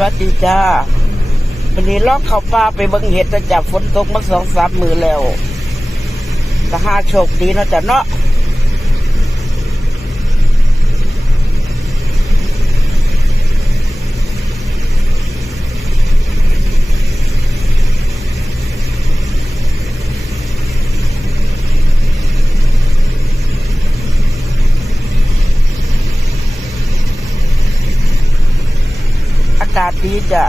วัสดีจ้าวันนี้ลอกเข้าป่าไปเบิ่งเห็ดจะจับฝนตกมาสองสามมือแล้วแต่หาโชคดีเนาะจ้ะเนาะาศดีจ้ะ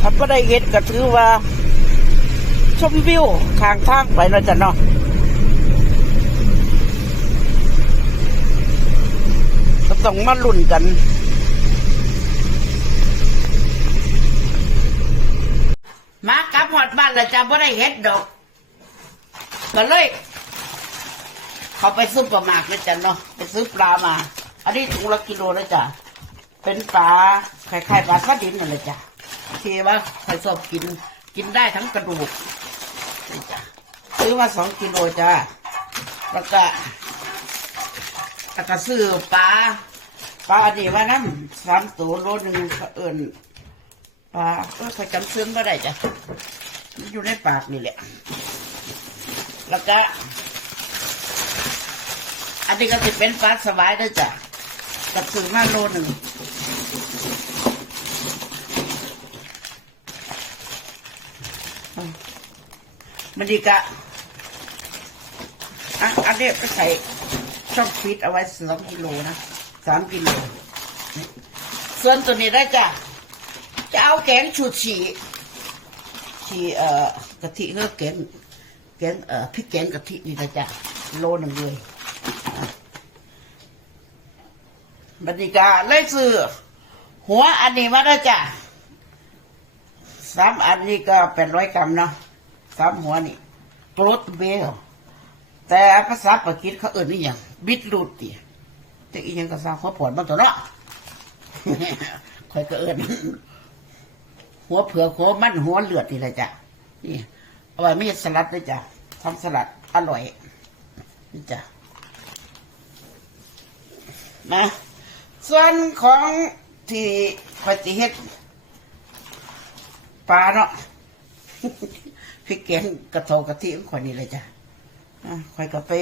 ถ้าไม่ได้เห็ดก็ถือว่า ชมวิวข้างทางไปเนาะจ้ะเนาะก็ต้องมาลุ่นกันมากับหอดบ้านล้วจ้ะไม่ได้เห็ดดอก ก็เลย เขาไปซุปเปอร์มาเก็ตจ้ะเนาะไปซื้อปลามา อันนี้ถุงละกิโลนะจ้ะเป็นปลาคล้ายๆปลาสลิดนั่นแหละจ้ะที่ว่าใครชอบกิน กินได้ทั้งกระดูกนี่จ้ะซื้อมาสองกิโลจ้ะแล้วก็แล้วก็ซื้อปลาปลาอันนี้ว่าน้ำสามตัวโลหนึ่งเขาเอิญปลาเออเขาจำซื้อมาได้จ้ะอยู่ในปากนี่แหละ แล้วก็ อันนี้ก็จะเป็นปลาสวายด้วยจ้ะกับซื้อมาโลหนึ่งมันดีกะอะอันนี้ไปใส่ช่องฟีดเอาไว้สองกิโลนะสามกิโล ส่วนตัวนี้ได้จ้ะ จะเอาแกงชูชีชีเอ่อกะทิเนื้อแกง แกงเอ่อพริกแกงกะทินี่นะจ๊ะโลหนึ่งเลยบัดนี้ก็เลยซื้อหัวอันนี้มาแล้วจ้ะสามอันนี้ก็แปดร้อยกรัมเนาะสามหัวนี่โปรตเบลแต่ภาษาปากีสเขาเอื่นนี่อย่างบิดรูดดิแต่อีกอย่างก็สร้างหัวผลบ้างตัวเนาะคอยก็เอื่นหัวเผือกหัวมันหัวเลือดนี่แหละจ้ะนี่เอาไว้ไม่สลัดด้วยจ้ะ ทำสลัดอร่อยนี่จ้ะนะส่วนของที่คอยติเฮ็ดปลาเนาะพริกแกงกระโถกะทิของข่อยนี่เลยจ้ะข่อยก็ไป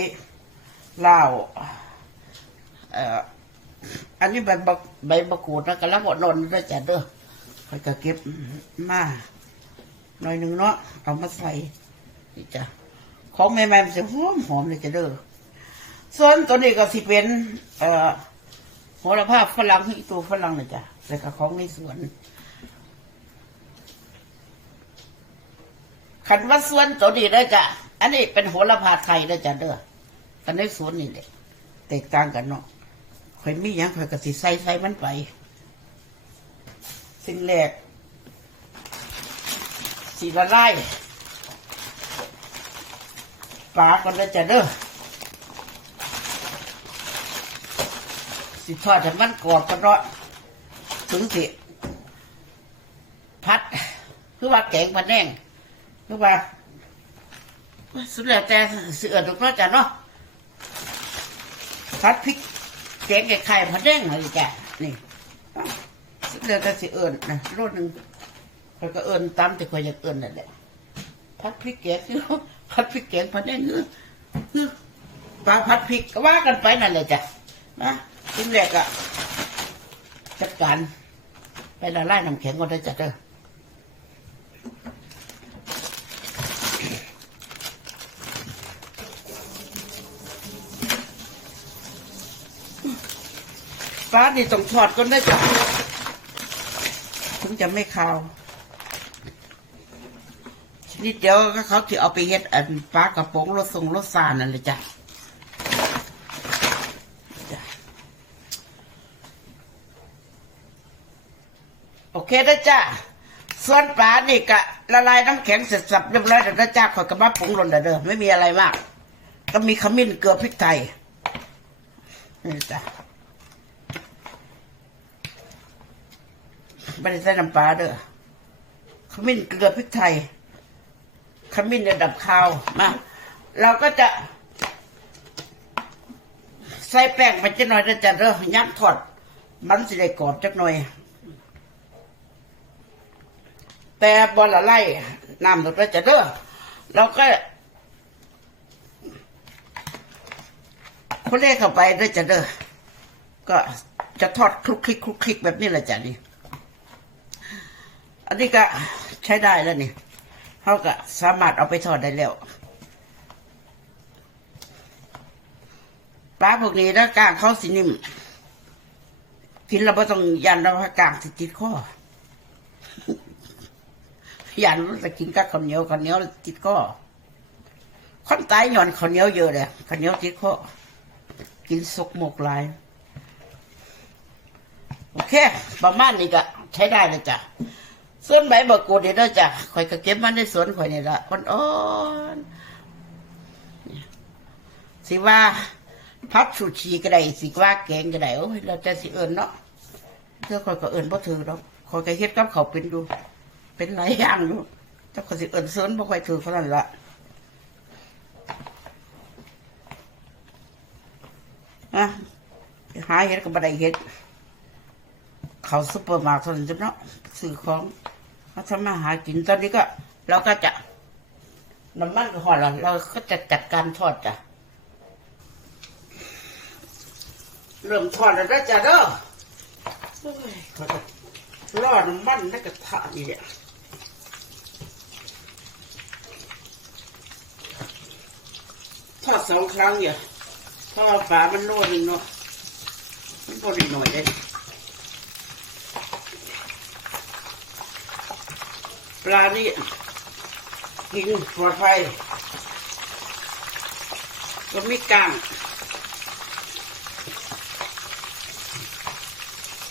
ล่าเอ่ออันนี้ใบบกใบมะกรูดนะกระลังอดนนด้วยจ้ะเด้อข่อยก็เก็บมาหน่อยหนึ่งเนาะเอามาใส่นี่จ้ะ ของแม่แม่มันจะหอมหอมเลยจะเด้อส่วนตัวนี้ก็สิเป็น เอ่อโหระพาฝรั่งที่ตัวฝรั่งเลยจ้ะแล้วก็ของในสวนขันว่าสวนตัวนี้ได้จ้ะอันนี้เป็นโหระพาไทยได้จ้ะเด้อกันในสวนนี่แหละแตกต่างกันเนาะข่อยมีหยังข่อยก็สิใส่ใส่มันไป สิ่งแรกสีละลาย ปลาก่อนได้จ้ะเด้อสิทอดให้มันกรอบกันเนาะถึงสิ พัดคือว่าแกงพันแดงคือว่าสุดแล้วแต่เสือถูกเนาะจ้ะเนาะพัดพริกแกงไข่พันแดงอะไรจ้ะนี่สุดแล้วแต่สิเอิญนะรสหนึ่งข้อยก็เอิญตามแต่ข้อยอยากเอิญนั่นแหละพัดพริกแกงคือ พัดพริกแกงพันแดงคือคือปลาพัดพริกก็ว่ากันไปนั่นแหละจ้ะนะทีแรกอะจัดการไปละลายน้ำแข็งก่อนได้จ้ะเด้อปลานี่ต้องทอดก่อนได้จ้ะถึงจะไม่คาว นิดเดียวก็เขาที่เอาไปเฮ็ดอันปลากระป๋องรสทรงรสซานั่นเลยจ้ะโอเคนะจ้ะส่วนปลานี่กะละลายน้ำแข็งเสร็จสับเรียบร้อยแล้วนะจ้ะขอยกระมาปรุงรสเด้อไม่มีอะไรมาก ก็มีขมิ้นเกลือพริกไทยนี่จ้ะไม่ได้ใส่น้ำปลาเด้อขมิ้นเกลือพริกไทย ขมิ้นระดับข้าวมาเราก็จะ ใส่แป้งไปจักหน่อยนะจ๊ะเด้อยักทอด มันสิได้กรอบจักหน่อย แต่บอละไล่น้ำหมดแล้วจะเด้อเราก็คนเล่เข้าไปด้วยจะเด้อ ก็จะทอดคลุกคลิกคลุกคลิกแบบนี้แหละจ้ะนี่ อันนี้ก็ใช้ได้แล้วนี่ เขาก็สามารถเอาไปทอดได้แล้วปลาพวกนี้ถ้ากลางเขาสินิ่มกินแล้วไม่ต้องยันเราว่ากลางสิติดคอยันมันจะกินกับข้าวเหนียวข้าวเหนียวติดคอคนตายหย่อนข้าวเหนียวเยอะเลยข้าวเหนียวติดคอกินสุกหมกหลายโอเคประมาณนี้ก็ใช้ได้เลยจ้ะ ส่วนใบมะกรูดนี่เด้อจ้ะข่อยก็เก็บมันในสวนข่อยนี่ละอ่อนๆสิว่าพับชูชีก็ได้สิว่าแกงก็ได้โอ้ยเราจะสิเอิญเนาะเธอข่อยก็เอิญบ่ถือดอกข่อยก็เฮ็ดกับเขาเป็นดูเป็นหลายอย่างอยู่แต่ข่อยสิเอิญสวนบ่ค่อยถือเท่านั้นละอะหาเฮ็ดก็บ่ได้เฮ็ด เขาซุปเปอร์มาร์เก็ตจ้เนาะซื้อของเขาทำมาหากินตอนนี้ก็ เราก็จะน้ำมันก็หอดแล้วเราก็จะจัดการทอดจ้ะเริ่มทอดแล้วนะจ้ะเด้อเขาจะรอน้ำมันในกระทะนี่แหละทอดสองครั้งอย่าเพราะว่าฝามันโน่นหนึ่งเนาะมันพอดีหน่อยได้ ลานี่กินปลอดภัยก็ไม่กลาง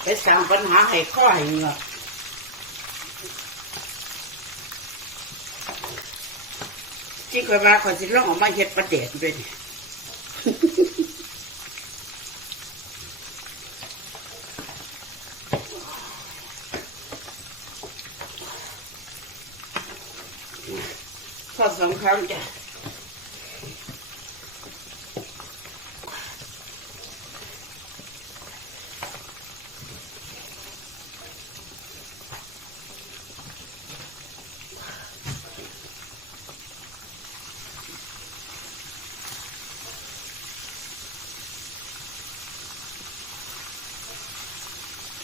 ไปสั่งปัญหาให้ข้อให้เหงือกที่เคยมาขอยสิร้องออกมาเฮ็ดประเด็ดด้วย นี่ทอดสองครั้งจ้ะ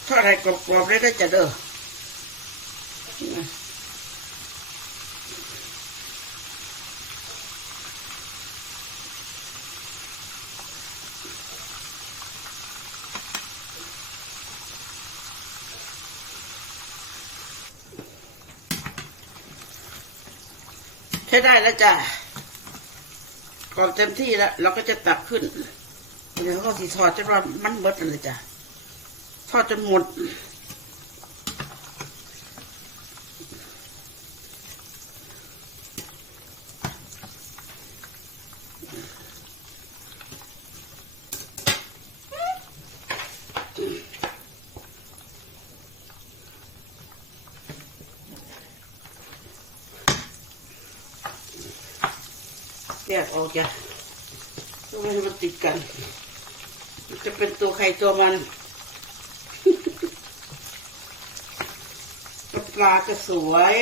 ทอดให้กรอบๆได้ก็จะเด้อ ใช้ได้แล้วจ้ะกรอบเต็มที่แล้ว เราก็จะตักขึ้นเดี๋ยวก็สีทอดจะว่ามันเบิดเลยจ้ะทอดจนหมด ยกออกจ้ะต้องให้มันติดกัน จะเป็นตัวใครตัวมันปลาจะสวย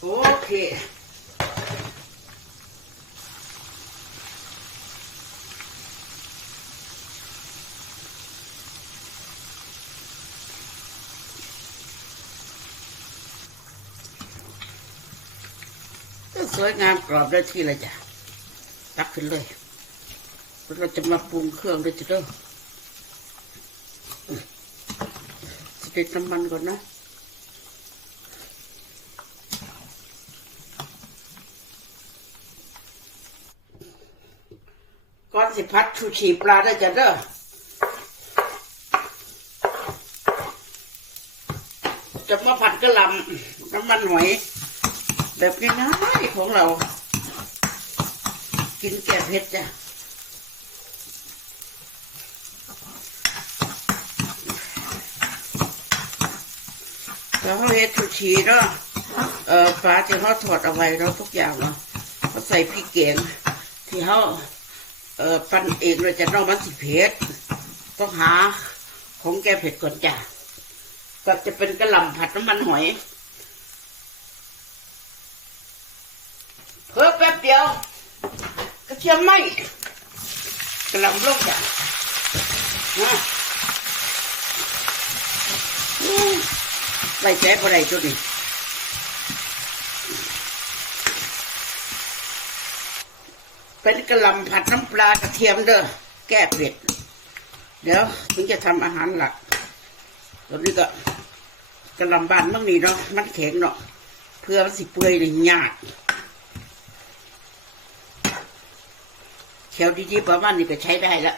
โอเค สวยงามกรอบได้ที่เลยจ้ะตักขึ้นเลยเราจะมาปรุงเครื่องด้วยจ้ะเด้อสเต็กน้ำมันก่อนนะก่อนสิพัดชูชีปลาได้จ้ะเด้อจะมาผัดกระลำน้ำมันหอย แบบง่ายๆของเรา กินแก่เผ็ดจ้ะแล้วเขาเฮ็ดชูชีเนาะเออปลาที่เขาถอดเอาไว้เนาะทุกอย่างเนาะเขาใส่พริกแกงที่เขาเอ่อปั้นเองเลยจะนอกมันสิเผ็ดต้องหาของแกเผ็ดก่อนจ้ะก็จะเป็นกระหล่ำผัดน้ำมันหอย เพิ่มแป๊บเดียวกระเทียมไหมกระหล่ำลงจ้ะนะอืม ใส่ใจพอได้จุดนี้เป็นกระลำผัดน้ำปลากระเทียมเด้อแก้เผ็ดเดี๋ยวถึงจะทำอาหารหลักตอนนี้ก็กระลำบานมั่งนี่เนาะมันแข็งเนาะเพื่อมันสิเปื่อยเลยยาก แถวดีๆประมาณนี้ก็ใช้ได้แล้ว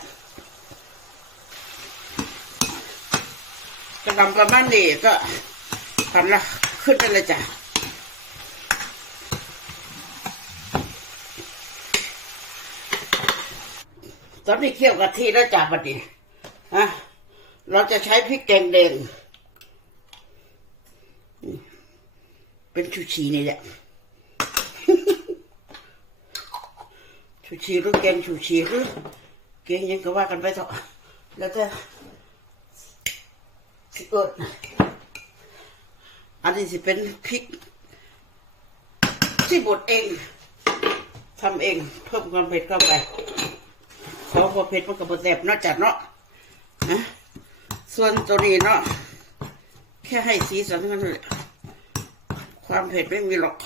กระลำประมาณนี้ก็ทำละขึ้นได้เลยจ้ะตอนนี้เคี่ยวกะทิแล้วจ้ะบัดนี้ฮะเราจะใช้พริกแกงแดงเป็นชูชีนี่แหละ ชูชีหรือแกงชูชีหรือแกงยังก็ว่ากันไปเถอะแล้วแต่สิเอิดอันนี้สิเป็นพริก ที่บดเองทำเองเพิ่มความเผ็ดเข้าไปเพราะพอเผ็ดมันก็บดแสบเนอกจากเนาะนะส่วนตัวนี้เนาะแค่ให้สีสันกันเลยความเผ็ดไม่มีหรอก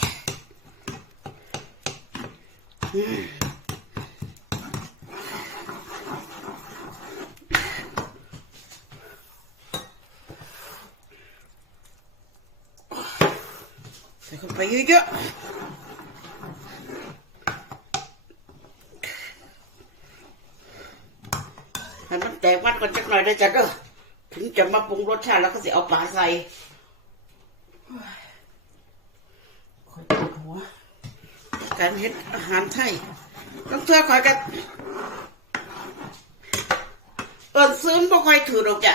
ใส่เข้า ไปเยอะๆให้มันแตกวัดกันจักหน่อยได้จ้ะเด้อถึงจะมาปรุงรสชาติแล้วก็สิเอาปลาใส่คอยปวดหัว การเฮ็ดอาหารไทยต้องเทื่อคอยกันเอินซื้อบ่ค่อยถือดอกจ้ะ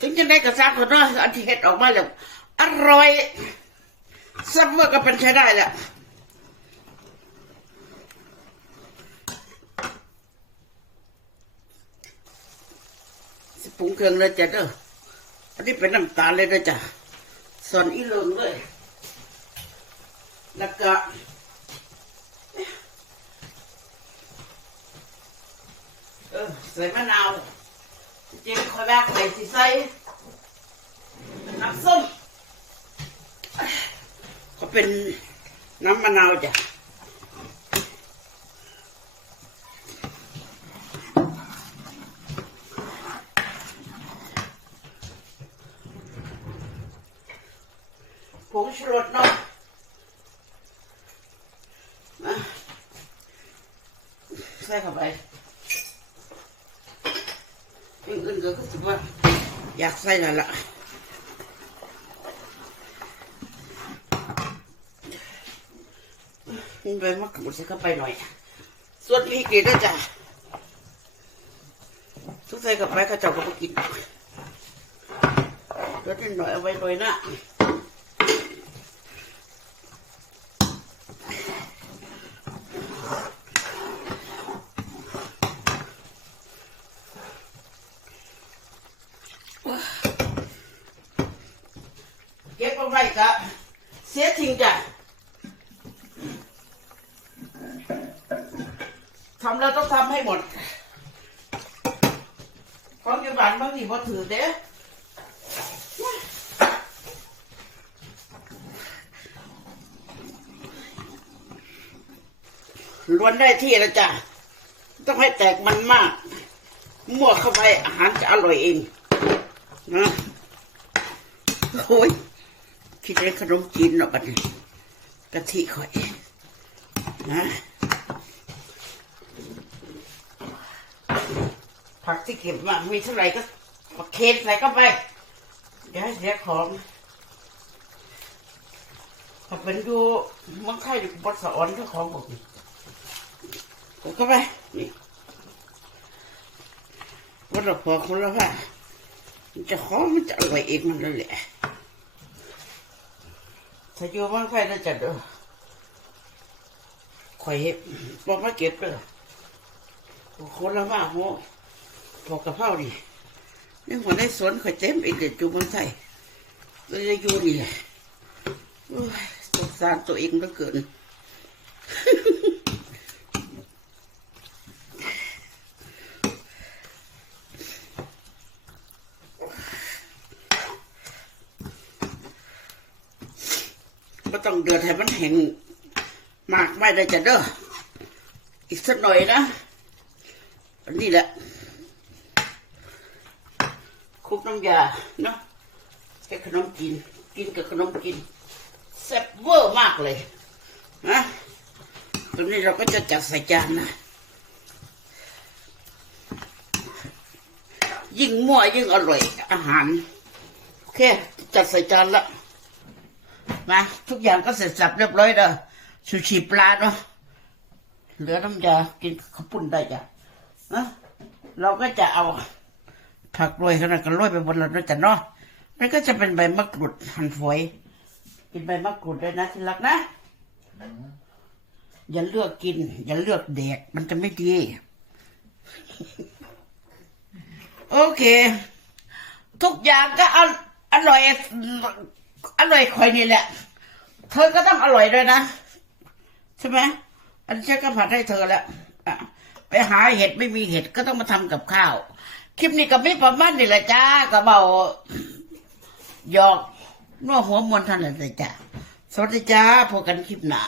ถึงจะได้กระซักคนน้อยอันที่เฮ็ดออกมาแล้วอร่อย ซับเวอร์ก็เป็นใช้ได้แหละสปรุงเครื่องเลยจ้ะเด้ออันนี้เป็นน้ำตาลเลยนะจ้ะส่วนอีเหลืองเลย แล้วก็เออใส่มะนาวจริงคอยแบกใส่สิใส่น้ำส้ม เป็นน้ำมะนาวจ้ะผงชูรสเนาะนะใส่เข้าไปอื่นๆก็คือว่าอยากใส่แล้วล่ะ ใบมะกรูดใส่เข้าไปหน่อย ส่วนพริกนี่ด้จ้ะทุกใส่เข้าไปข้าเจ้าก็ไปกินรสนิดหน่อยเอาไว้หน่อยนะเก็บเอาไว้กะเสียทิ้งจ้ะทำแล้วต้องทำให้หมด ของอยู่บ้านบางทีพอถือเด้ล้วนได้ที่แล้วจ้ะ ต้องให้แตกมันมาก มั่วเข้าไปอาหารจะอร่อยเองนะโอ้ยคิดได้ขนมจีนหรอกกันกะทิข่อยนะ ผักที่เก็บมามีเท่าไหร่ก็มาเคนใส่เข้าไปเดี๋ยวให้เสียของถ้าเป็นอยู่เมังไข่บดสะออนเจ้าของบอกนี่กดเข้าไปนี่วัดละพอคนละว่ามันจะขอมันจะอร่อยเองมันนั่นแหละถ้าอยู่มังไข่น่าจะเด้อข่อยเห็ดบอกมาเก็บเด้อคนละว่าโห พอกระเพราดินี่หัวในสวนข่อยเต็มอีกเด็ดอยู่เมืองไทยเลยจะอยู่นี่แหละโอ้ยสงสารตัวเองเหลือเกินก็ต้องเดือดให้มันแห้งมากไม่ได้จะเด้ออีกสักหน่อยนะอันนี้แหละคลุก น้ำยาเนาะแค่ขนมกิน กินกับขนมกินแซ่บเวอร์มากเลยนะตรงนี้เราก็จะจัดใส่จานนะ ยิ่งมั่วยิ่งอร่อยอาหารโอเคจัดใส่จานละมาทุกอย่างก็เสร็จสับเรียบร้อยแล้วชูชีปลาเนาะเหลือน้ำยากินข้าวปุ้นได้จ้ะนะเราก็จะเอา ผักโรยขนาดกันโรยไปบนเราด้วยจ้ะเนาะนั่นก็จะเป็นใบมะกรูดหั่นฝอย กินใบมะกรูดด้วยนะที่รักนะ อย่าเลือกกิน อย่าเลือกแดกมันจะไม่ดี โอเค ทุกอย่างก็ออร่อยอร่อยคอยนี่แหละ เธอก็ต้องอร่อยด้วยนะ ใช่ไหมอันนี้ฉันก็ผัดให้เธอแล้วไปหาเห็ดไม่มีเห็ดก็ต้องมาทำกับข้าว คลิปนี้ก็ไม่ประมาณนี่แหละจ้าก็เบาหยอกนัวหัวมวนท่านเลยจ้าสวัสดีจ้าพบกันคลิปหน้า